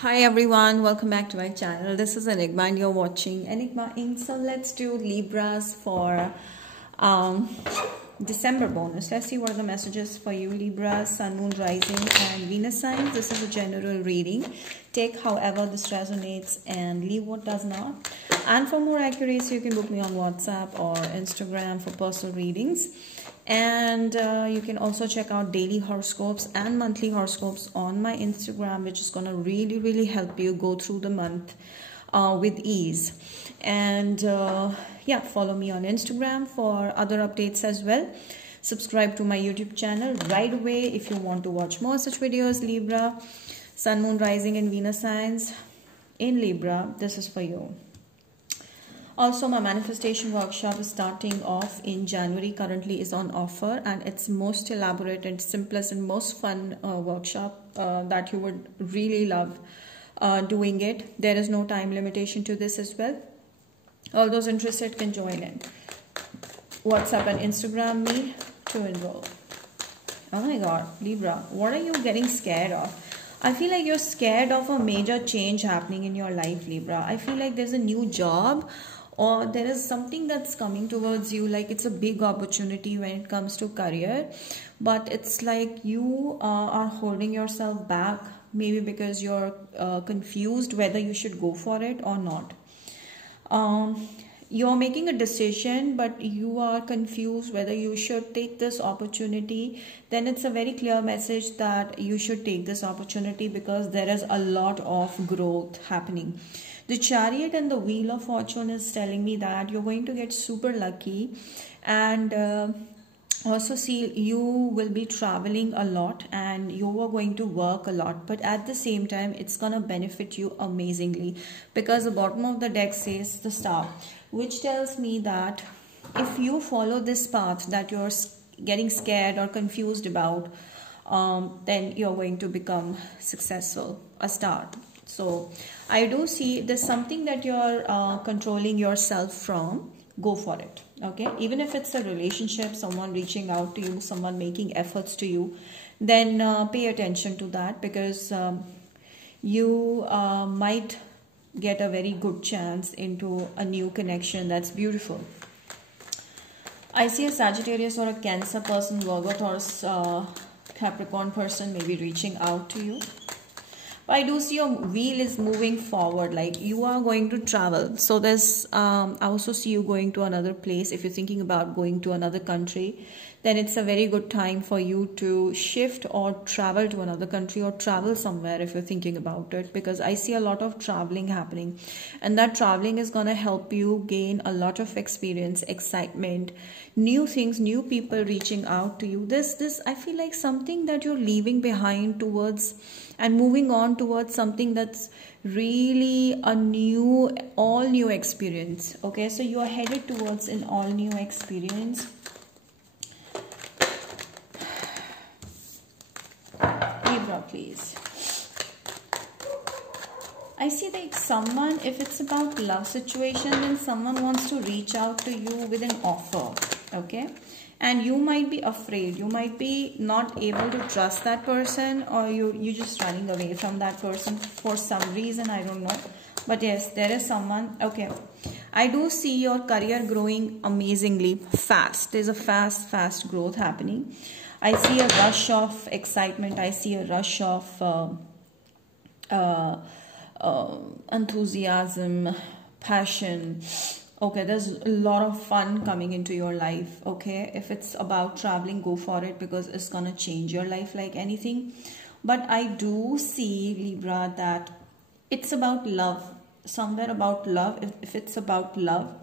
Hi everyone, welcome back to my channel. This is Enigma and you're watching Enigma Inc. So let's do Libras for December bonus. Let's see what are the messages for you, Libra, Sun, Moon, Rising and Venus signs. This is a general reading. Take however this resonates and leave what does not. And for more accuracy, you can book me on WhatsApp or Instagram for personal readings. And you can also check out daily horoscopes and monthly horoscopes on my Instagram, which is going to really help you go through the month with ease. And yeah, follow me on Instagram for other updates as well. Subscribe to my YouTube channel right away if you want to watch more such videos. Libra, Sun, Moon, Rising and Venus signs in Libra, this is for you. Also, my manifestation workshop is starting off in January. Currently is on offer, and it's most elaborate and simplest and most fun workshop that you would really love doing it. There is no time limitation to this as well. All those interested can join in. WhatsApp and Instagram me to enroll. Oh my God, Libra, what are you getting scared of? I feel like you're scared of a major change happening in your life, Libra. I feel like there's a new job, or there is something that's coming towards you, like it's a big opportunity when it comes to career, but it's like you are holding yourself back, maybe because you're confused whether you should go for it or not. You're making a decision, but you are confused whether you should take this opportunity. Then it's a very clear message that you should take this opportunity because there is a lot of growth happening. The Chariot and the Wheel of Fortune is telling me that you're going to get super lucky, and also see you will be traveling a lot and you are going to work a lot, but at the same time it's gonna benefit you amazingly because the bottom of the deck says the Star, which tells me that if you follow this path that you're getting scared or confused about, then you're going to become successful, a star. So I do see there's something that you're controlling yourself from. Go for it. Okay, even if it's a relationship, someone reaching out to you, someone making efforts to you, then pay attention to that, because you might get a very good chance into a new connection that's beautiful. I see a Sagittarius or a Cancer person, Virgo, Taurus, Capricorn person maybe reaching out to you. I do see your wheel is moving forward, like you are going to travel. So there's, I also see you going to another place. If you're thinking about going to another country, then it's a very good time for you to shift or travel to another country or travel somewhere if you're thinking about it, because I see a lot of traveling happening, and that traveling is going to help you gain a lot of experience, excitement, new things, new people reaching out to you. This I feel like something that you're leaving behind towards and moving on towards something that's really a new, all new experience. Okay, so you are headed towards an all new experience. Libra, please. I see that someone, if it's about love situation, then someone wants to reach out to you with an offer. Okay, and you might be afraid, you might be not able to trust that person, or you're just running away from that person for some reason, I don't know. But yes, there is someone. Okay, I do see your career growing amazingly fast. There's a fast growth happening. I see a rush of excitement, I see a rush of enthusiasm, passion. Okay, there's a lot of fun coming into your life. Okay, if it's about traveling, go for it, because it's gonna change your life like anything. But I do see, Libra, that it's about love, somewhere about love. If it's about love,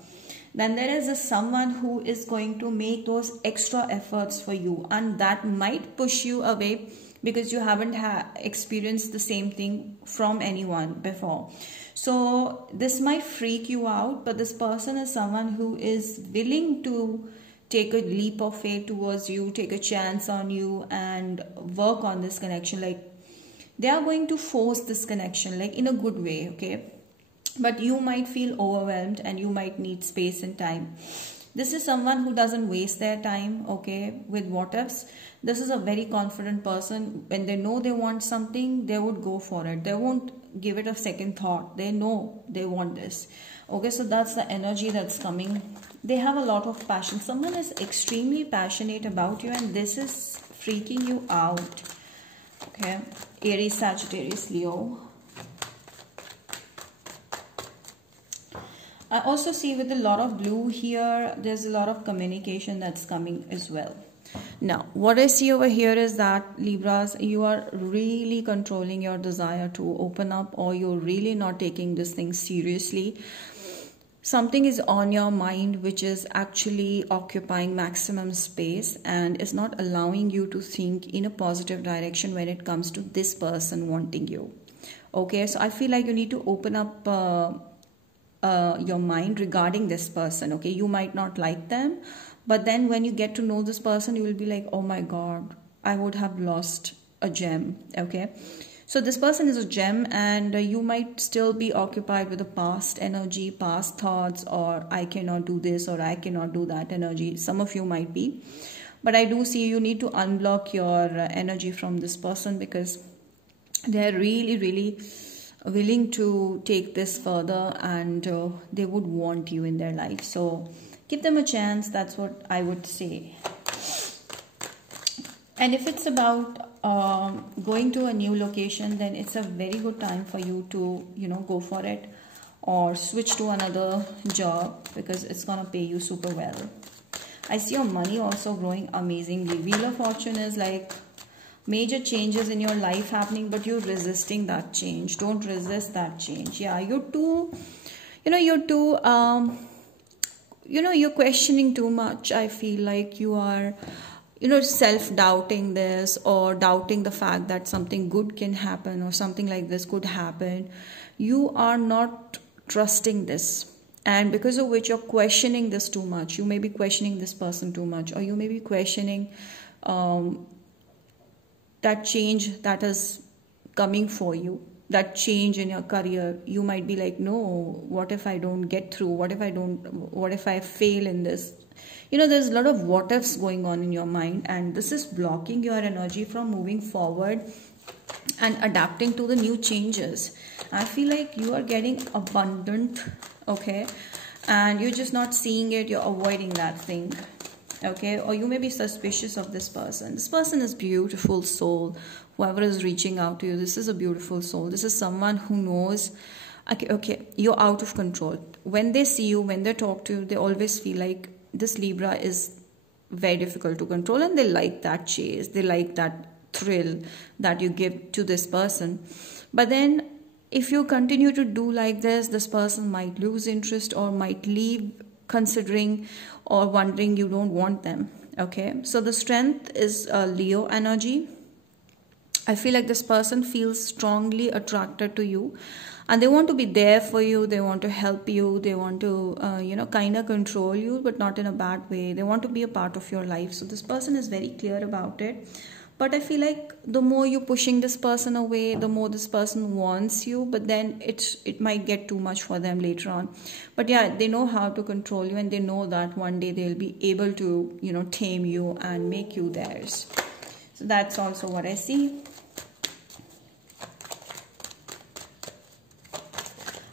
then there is someone who is going to make those extra efforts for you, and that might push you away because you haven't experienced the same thing from anyone before. So this might freak you out, but this person is someone who is willing to take a leap of faith towards you, take a chance on you, and work on this connection. Like they are going to force this connection, like in a good way. Okay, but you might feel overwhelmed and you might need space and time. This is someone who doesn't waste their time, okay, with what ifs. This is a very confident person. When they know they want something, they would go for it. They won't give it a second thought. They know they want this. Okay, so that's the energy that's coming. They have a lot of passion. Someone is extremely passionate about you, and this is freaking you out. Okay, Aries, Sagittarius, Leo. I also see with a lot of blue here, there's a lot of communication that's coming as well. Now, what I see over here is that, Libras, you are really controlling your desire to open up, or you're really not taking this thing seriously. Something is on your mind which is actually occupying maximum space and is not allowing you to think in a positive direction when it comes to this person wanting you. Okay, so I feel like you need to open up your mind regarding this person. Okay, you might not like them, but then when you get to know this person, you will be like, oh my god, I would have lost a gem. Okay, so this person is a gem, and you might still be occupied with the past energy, past thoughts, or I cannot do this or I cannot do that energy. Some of you might be, but I do see you need to unblock your energy from this person, because they are really willing to take this further, and they would want you in their life. So give them a chance. That's what I would say. And if it's about going to a new location, then it's a very good time for you to, go for it, or switch to another job, because it's gonna pay you super well. I see your money also growing amazingly. Wheel of Fortune is like major changes in your life happening, but you're resisting that change. Don't resist that change. Yeah, you're questioning too much. I feel like you are, self-doubting this, or doubting the fact that something good can happen, or something like this could happen. You are not trusting this, and because of which you're questioning this too much. You may be questioning this person too much, or you may be questioning that change that is coming for you, that change in your career. You might be like, no, what if I don't get through? What if I fail in this? There's a lot of what ifs going on in your mind, and this is blocking your energy from moving forward and adapting to the new changes. I feel like you are getting abundant, okay, and you're just not seeing it. You're avoiding that thing. Okay, or you may be suspicious of this person. This person is beautiful soul. Whoever is reaching out to you, this is a beautiful soul. This is someone who knows, okay, you're out of control. When they see you, when they talk to you, they always feel like this Libra is very difficult to control, and they like that chase. They like that thrill that you give to this person. But then if you continue to do like this person might lose interest, or might leave, considering or wondering you don't want them. Okay, so the strength is Leo energy. I feel like this person feels strongly attracted to you, and they want to be there for you. They want to help you. They want to kind of control you, but not in a bad way. They want to be a part of your life. So this person is very clear about it. But I feel like the more you're pushing this person away, the more this person wants you, but then it might get too much for them later on. But yeah, they know how to control you, and they know that one day they'll be able to, tame you and make you theirs. So that's also what I see.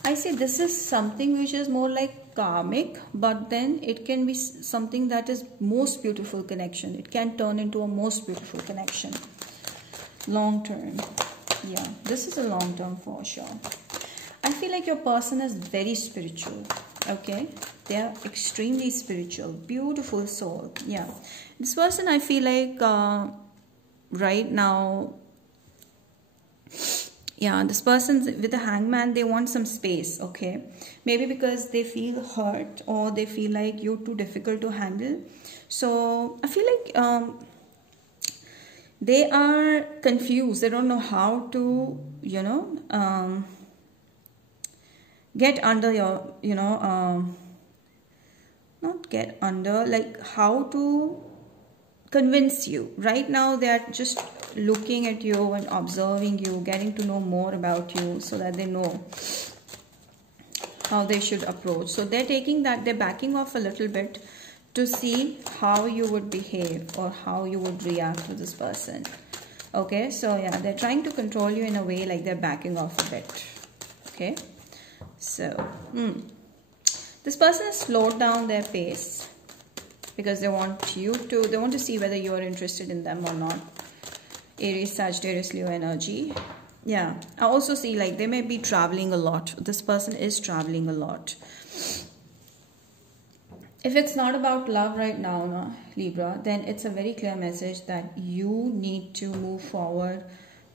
I see this is something which is more like karmic, but then it can be something that is most beautiful connection. It can turn into a most beautiful connection. Long term. Yeah, this is a long term for sure. I feel like your person is very spiritual. Okay, they are extremely spiritual, beautiful soul. Yeah, this person, I feel like right now, yeah, this person with the Hangman, they want some space. Okay, maybe because they feel hurt, or they feel like you're too difficult to handle. So I feel like they are confused. They don't know how to get under your not get under, like how to convince you. Right now they are just looking at you and observing you, getting to know more about you, so that they know how they should approach. So they're taking that, they're backing off a little bit, to see how you would behave or how you would react to this person. Okay, so yeah, they're trying to control you in a way like they're backing off a bit. Okay, so this person has slowed down their pace because they want to see whether you are interested in them or not. Aries, Sagittarius, Leo energy. Yeah, I also see like they may be traveling a lot. This person is traveling a lot. If it's not about love right now, no, Libra, then it's a very clear message that you need to move forward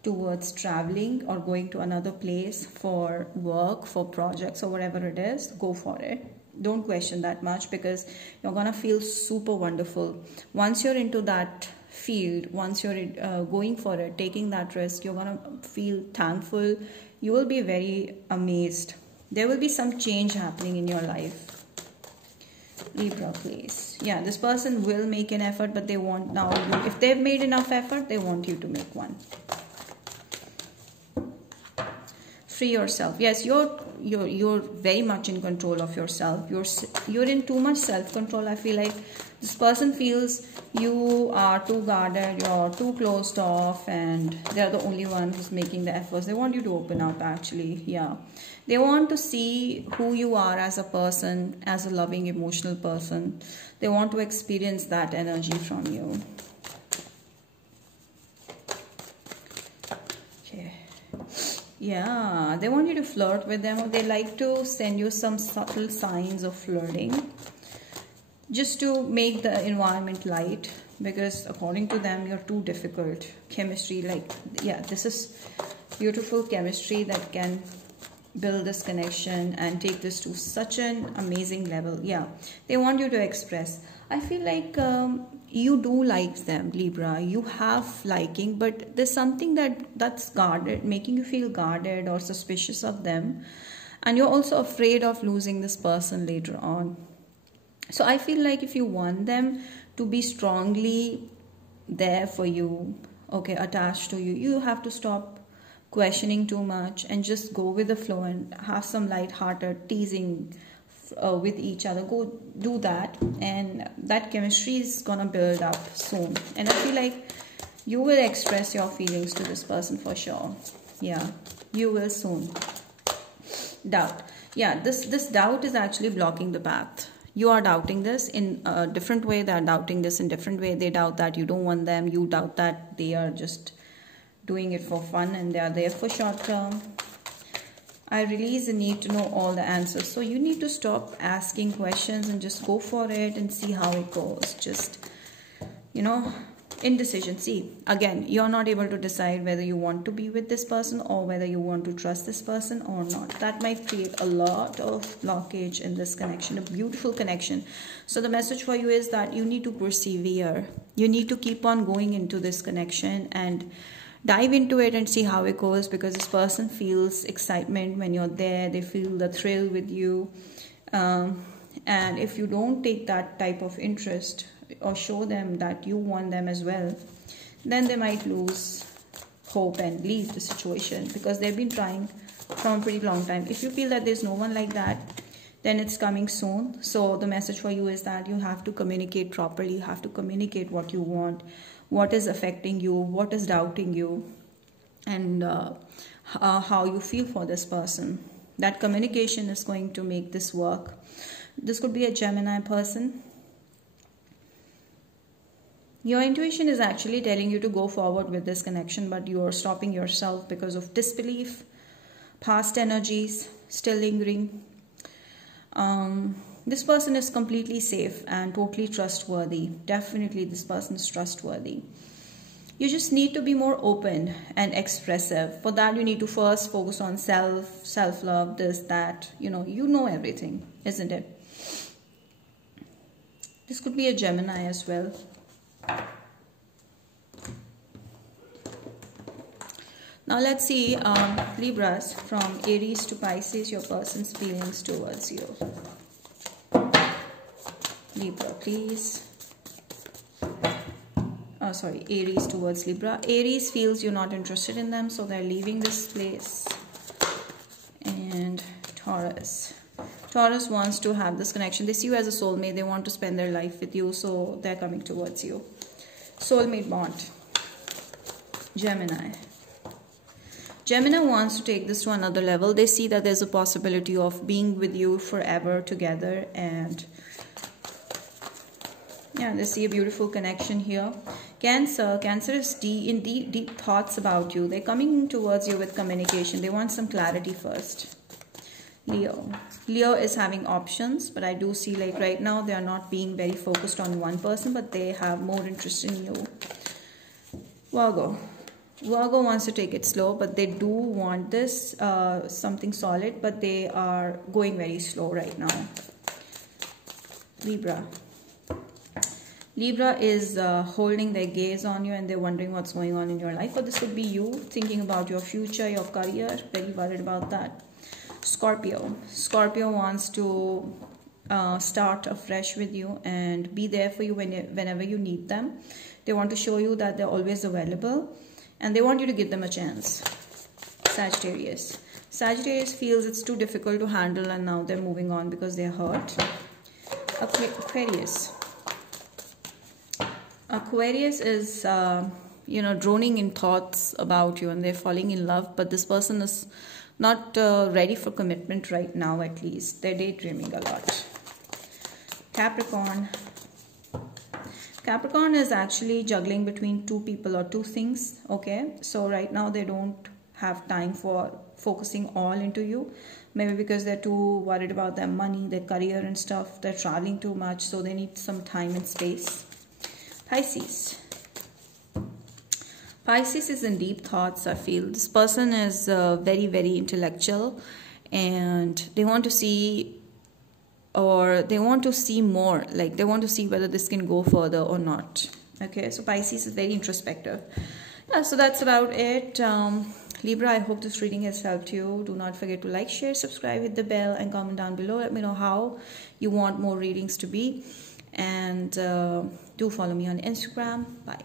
towards traveling or going to another place for work, for projects or whatever it is. Go for it. Don't question that much, because you're gonna feel super wonderful. Once you're into that field, once you're going for it, taking that risk, you're gonna feel thankful. You will be very amazed. There will be some change happening in your life. Libra, please. Yeah, this person will make an effort, but they want now you. If they've made enough effort, they want you to make one. Free yourself. Yes, you're very much in control of yourself. You're in too much self-control. I feel like this person feels you are too guarded, you're too closed off, and they're the only one who's making the efforts. They want you to open up, actually. Yeah, they want to see who you are as a person, as a loving, emotional person. They want to experience that energy from you. Okay. Yeah, they want you to flirt with them, or they like to send you some subtle signs of flirting just to make the environment light, because according to them you're too difficult. Chemistry, like, yeah, this is beautiful chemistry that can build this connection and take this to such an amazing level. Yeah, they want you to express. I feel like you do like them, Libra. You have liking, but there's something that's guarded, making you feel guarded or suspicious of them, and you're also afraid of losing this person later on. So I feel like if you want them to be strongly there for you, okay, attached to you, you have to stop questioning too much and just go with the flow and have some light-hearted teasing with each other. Go do that, and that chemistry is gonna build up soon. And I feel like you will express your feelings to this person for sure. Yeah, you will soon. Doubt. Yeah, this doubt is actually blocking the path. You are doubting this in a different way. They are doubting this in different way. They doubt that you don't want them. You doubt that they are just doing it for fun and they are there for short term. I release the need to know all the answers. So you need to stop asking questions and just go for it and see how it goes. Just, you know, indecision. See, again, you're not able to decide whether you want to be with this person or whether you want to trust this person or not. That might create a lot of blockage in this connection, a beautiful connection. So the message for you is that you need to persevere. You need to keep on going into this connection and dive into it and see how it goes, because this person feels excitement when you're there. They feel the thrill with you. And if you don't take that type of interest or show them that you want them as well, then they might lose hope and leave the situation, because they've been trying from a pretty long time. If you feel that there's no one like that, then it's coming soon. So the message for you is that you have to communicate properly. You have to communicate what you want, what is affecting you, what is doubting you, and how you feel for this person. That communication is going to make this work. This could be a Gemini person. Your intuition is actually telling you to go forward with this connection, but you are stopping yourself because of disbelief, past energies still lingering. This person is completely safe and totally trustworthy. Definitely this person is trustworthy. You just need to be more open and expressive. For that, you need to first focus on self-love, this, that. You know everything, isn't it? This could be a Gemini as well. Now let's see, Libras, from Aries to Pisces, your person's feelings towards you. Libra, please. Oh, sorry, Aries towards Libra. Aries feels you're not interested in them, so they're leaving this place. And Taurus. Taurus wants to have this connection. They see you as a soulmate. They want to spend their life with you, so they're coming towards you. Soulmate bond. Gemini. Gemini wants to take this to another level. They see that there's a possibility of being with you forever together, and yeah, they see a beautiful connection here. Cancer. Cancer is in deep thoughts about you. They're coming towards you with communication. They want some clarity first. Leo. Leo is having options, but I do see like right now they are not being very focused on one person, but they have more interest in you. Virgo. Virgo wants to take it slow, but they do want this something solid, but they are going very slow right now. Libra. Libra is holding their gaze on you, and they're wondering what's going on in your life. Or this could be you thinking about your future, your career, very worried about that. Scorpio. Scorpio wants to start afresh with you and be there for you whenever you need them. They want to show you that they're always available, and they want you to give them a chance. Sagittarius. Sagittarius feels it's too difficult to handle, and now they're moving on because they're hurt. Aquarius. Aquarius is, droning in thoughts about you, and they're falling in love, but this person is not ready for commitment right now, at least. They're daydreaming a lot. Capricorn. Capricorn is actually juggling between two people or two things, okay? So right now they don't have time for focusing all into you. Maybe because they're too worried about their money, their career and stuff. They're traveling too much, so they need some time and space. Pisces. Pisces is in deep thoughts, I feel. This person is very, very intellectual, and they want to see, or they want to see more. Like, they want to see whether this can go further or not. Okay, so Pisces is very introspective. Yeah, so that's about it. Libra, I hope this reading has helped you. Do not forget to like, share, subscribe, hit the bell, and comment down below. Let me know how you want more readings to be. And do follow me on Instagram. Bye.